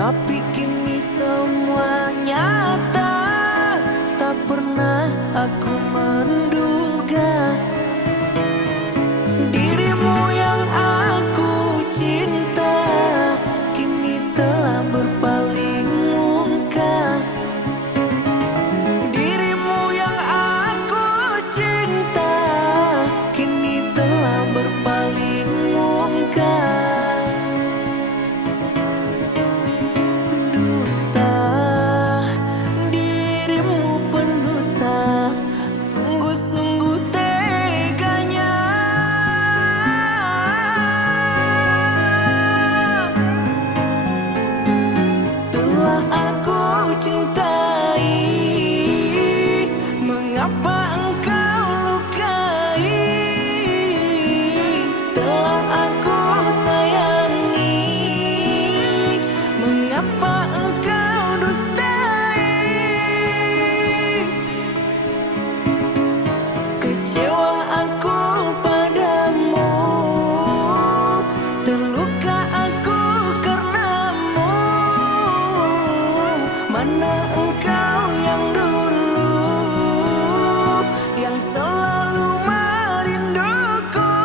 Tapi kini semua nyata, tak pernah aku menduga dirimu yang aku cinta kini telah berpaling muka. Dirimu yang aku cinta kini telah berpaling muka. Dusta, dirimu pendusta, sungguh-sungguh teganya. Telah aku cintai, mengapa engkau lukai? Telah aku sayangi, mengapa engkau dustai? Kecewa aku padamu, terluka aku karenamu. Mana engkau yang dulu, yang selalu merinduku,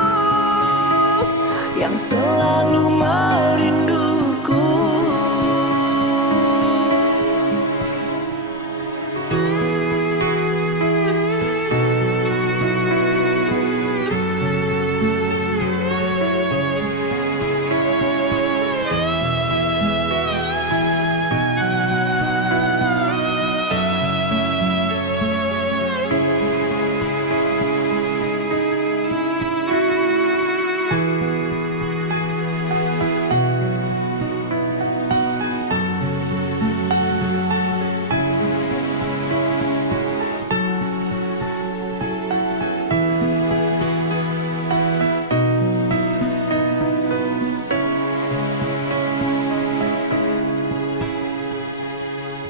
yang selalu merinduku.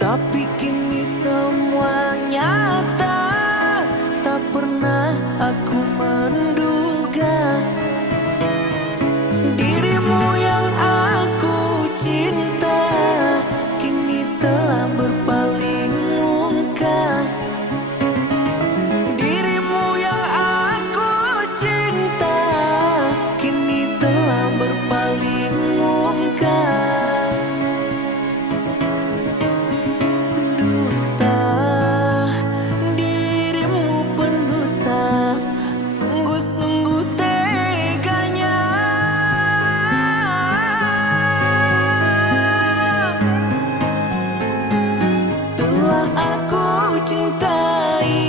Tapi kini semua nyata, tak pernah aku menduga dirimu yang aku cinta kini telah berpaling muka. Dirimu yang aku cinta kini telah berpaling muka. Dusta, dirimu pendusta, sungguh-sungguh teganya. Telah aku cintai,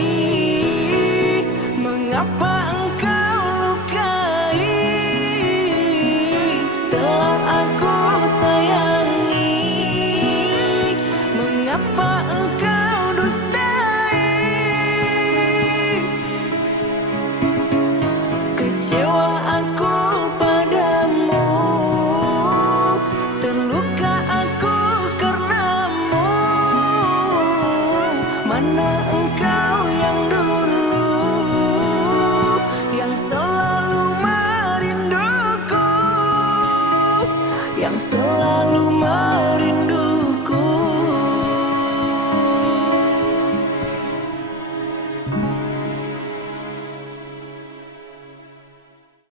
mengapa engkau lukai? Telah aku sayangi, mengapa engkau dustai? Kecewa aku padamu, terluka aku karenamu. Mana engkau yang dulu, yang selalu merinduku, yang selalu